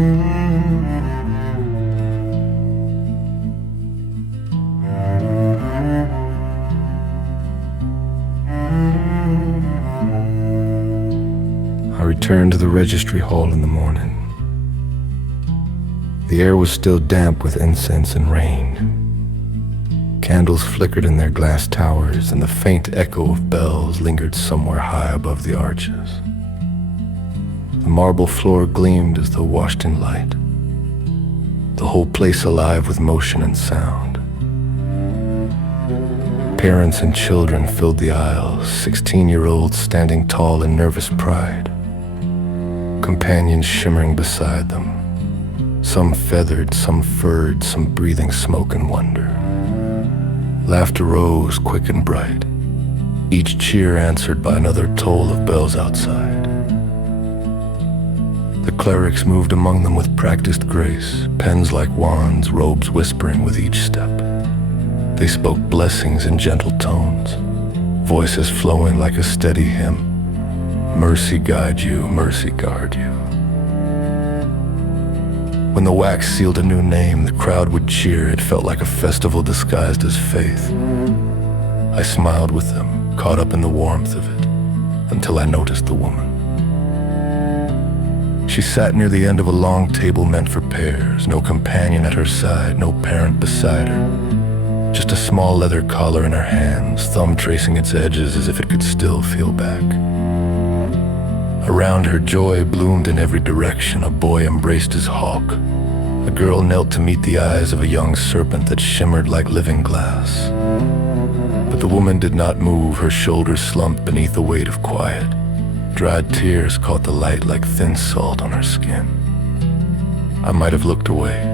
I returned to the Registry Hall in the morning. The air was still damp with incense and rain. Candles flickered in their glass towers, and the faint echo of bells lingered somewhere high above the arches. The marble floor gleamed as though washed in light, the whole place alive with motion and sound. Parents and children filled the aisles, 16-year-olds standing tall in nervous pride, companions shimmering beside them, some feathered, some furred, some breathing smoke and wonder. Laughter rose quick and bright, each cheer answered by another toll of bells outside. The clerics moved among them with practiced grace, pens like wands, robes whispering with each step. They spoke blessings in gentle tones, voices flowing like a steady hymn. Mercy guide you, mercy guard you. When the wax sealed a new name, the crowd would cheer. It felt like a festival disguised as faith. I smiled with them, caught up in the warmth of it, until I noticed the woman. She sat near the end of a long table meant for pairs, no companion at her side, no parent beside her. Just a small leather collar in her hands, thumb tracing its edges as if it could still feel back. Around her, joy bloomed in every direction. A boy embraced his hawk. A girl knelt to meet the eyes of a young serpent that shimmered like living glass. But the woman did not move, her shoulders slumped beneath the weight of quiet. Dried tears caught the light like thin salt on her skin. I might have looked away,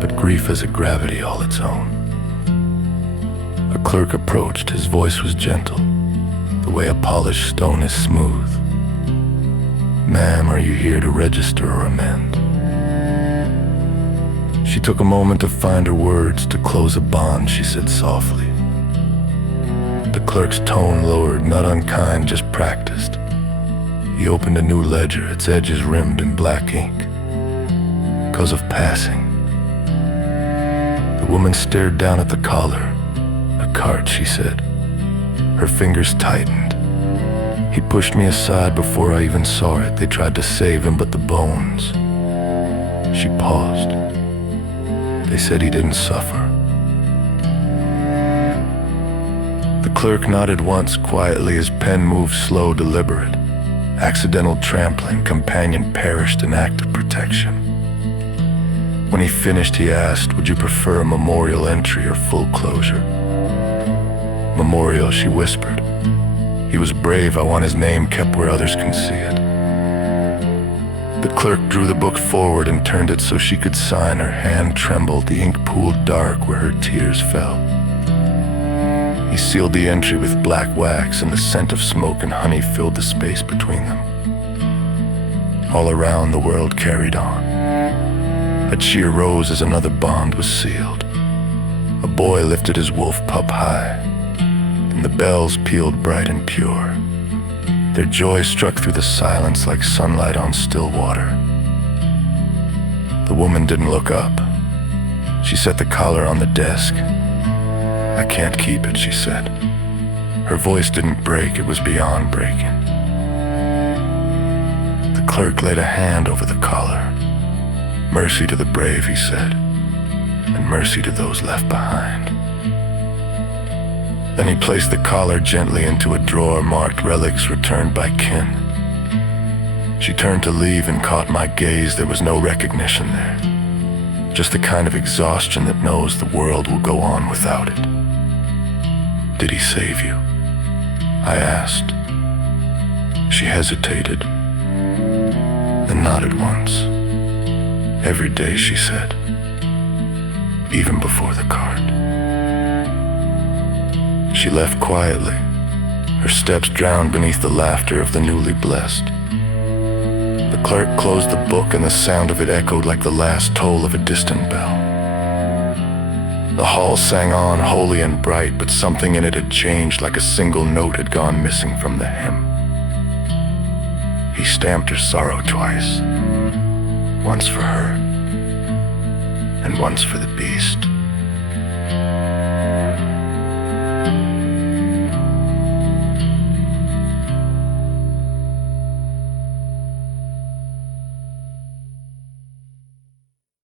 but grief has a gravity all its own. A clerk approached, his voice was gentle, the way a polished stone is smooth. Ma'am, are you here to register or amend? She took a moment to find her words, to close a bond, she said softly. The clerk's tone lowered, not unkind, just practiced. He opened a new ledger, its edges rimmed in black ink. Because of passing. The woman stared down at the collar. A cart, she said. Her fingers tightened. He pushed me aside before I even saw it. They tried to save him, but the bones. She paused. They said he didn't suffer. The clerk nodded once quietly, his pen moved slow, deliberate. Accidental trampling, companion perished in act of protection. When he finished, he asked, would you prefer a memorial entry or full closure? Memorial, she whispered. He was brave, I want his name kept where others can see it. The clerk drew the book forward and turned it so she could sign. Her hand trembled, the ink pooled dark where her tears fell. He sealed the entry with black wax, and the scent of smoke and honey filled the space between them. All around, the world carried on. A cheer rose as another bond was sealed. A boy lifted his wolf pup high, and the bells pealed bright and pure. Their joy struck through the silence like sunlight on still water. The woman didn't look up. She set the collar on the desk. I can't keep it, she said. Her voice didn't break, it was beyond breaking. The clerk laid a hand over the collar. Mercy to the brave, he said, and mercy to those left behind. Then he placed the collar gently into a drawer marked relics returned by kin. She turned to leave and caught my gaze. There was no recognition there, just the kind of exhaustion that knows the world will go on without it. Did he save you? I asked. She hesitated, then nodded once. Every day, she said, even before the cart. She left quietly, her steps drowned beneath the laughter of the newly blessed. The clerk closed the book, and the sound of it echoed like the last toll of a distant bell. The hall sang on, holy and bright, but something in it had changed, like a single note had gone missing from the hymn. He stamped her sorrow twice. Once for her, and once for the beast.